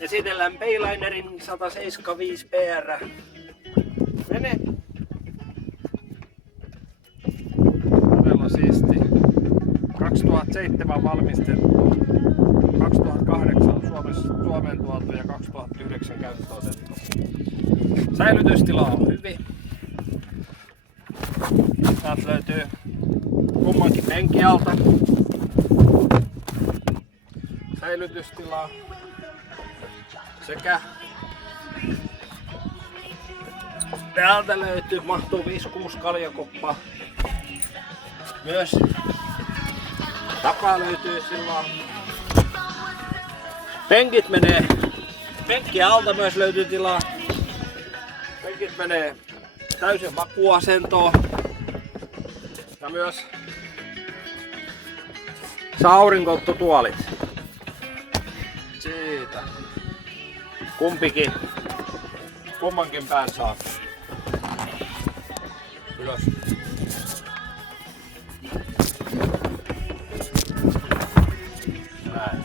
Esitellään Paylinerin 175 PR. Mene! Todella siisti. 2007 valmistettu, 2008 Suomeen tuotu ja 2009 käyttöotettu. Säilytystila on hyvin. Täältä löytyy kummankin penki alta säilytystilaa sekä täältä mahtuu 5-6 kaljakoppaa. Myös takaa löytyy sillä penkit menee, penkkien alta myös löytyy tilaa. Penkit menee täysin makuasentoon. Ja myös aurinkotuolit. Siitä. Kummankin pään saa ylös. Näin.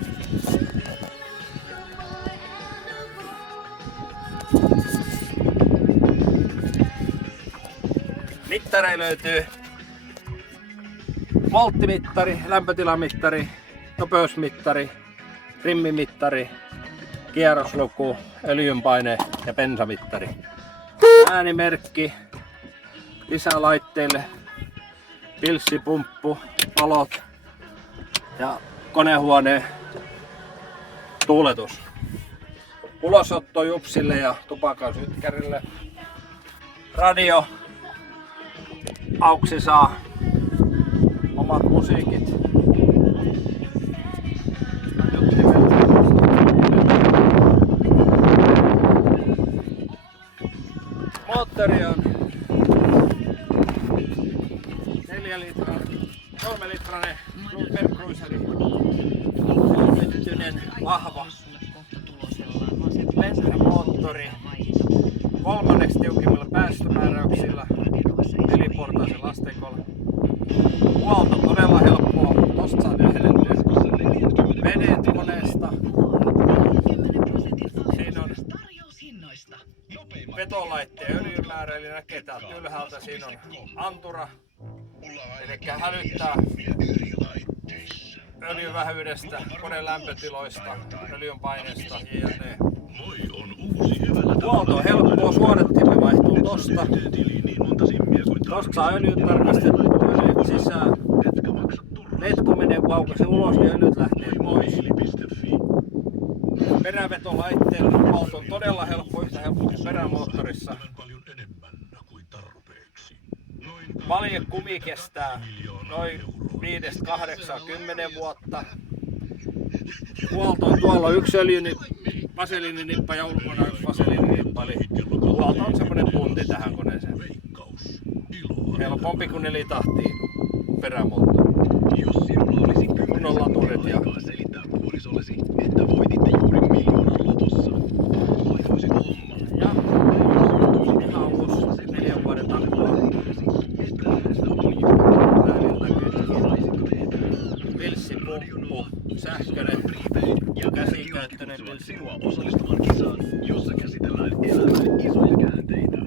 Mittareja löytyy volttimittari, lämpötilamittari, nopeusmittari, rimmimittari, kierrosluku, öljynpaine ja bensamittari. Äänimerkki lisälaitteille, pilssipumppu, valot ja konehuoneen tuuletus. Ulosotto Jupsille ja tupakan sytkärille. Radio. Auksi saa omat musiikit. Moottori on 3 litrainen supercruiseri, nyttyinen, vahva bensamoottori, 3. tiukimmilla päästömääräyksillä, 4-portaisella asteikolla. Huolto todella helppoa, tosta saa yhdennettyä veneet koneesta. Siinä on vetolaitteen öljymäärä, eli näkee täältä ylhäältä. Siinä on antura, eli hälyttää öljyn vähyydestä, koneen lämpötiloista, öljyn paineesta jne. Huolto on helppoa, suodattimme vaihtuu tosta. Tosta saa öljyt tarkastettua, öljyt sisään. Letku menee, kun aukaisee ulos, niin öljyt lähtee pois. Perävetolaitteella huolto on todella helppo, yhtä helppo kuin perämoottorissa. Valjekumi kestää noin 5-8-10 vuotta. Huolto on tuolla yksi vaseliininippa ja ulkona yksi vaseliininippa. Eli huolto on semmonen punti tähän koneeseen. Helpompi kuin 4-tahtia perämoottori. Kunnon laturit ja ihan uusi 4 vuoden takua. Pilssipumppu, sähköinen, käsikäyttöinen pilssipumppu. Osallistumaan kisaan, jossa käsitellään elämän isoja käänteitä.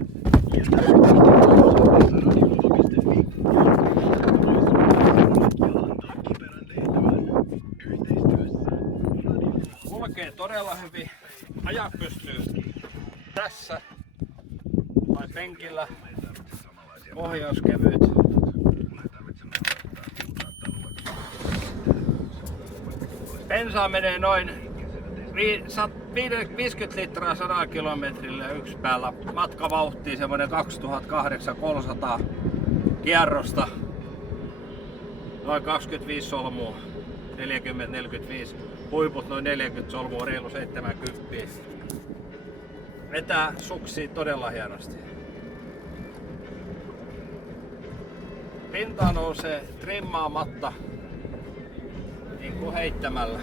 Kulkee todella hyvin. Ajaa pystyy tässä tai penkillä. Ohjauskevyt. Bensaa menee noin 50 litraa 100 kilometrillä yksi päällä. Matkavauhtia semmonen 2800 kierrosta. Noin 25 solmua. 40-45. Huiput noin 40 solmua, reilu 70. Vetää suksii todella hienosti. Pintaan nousee trimmaamatta niin kuin heittämällä.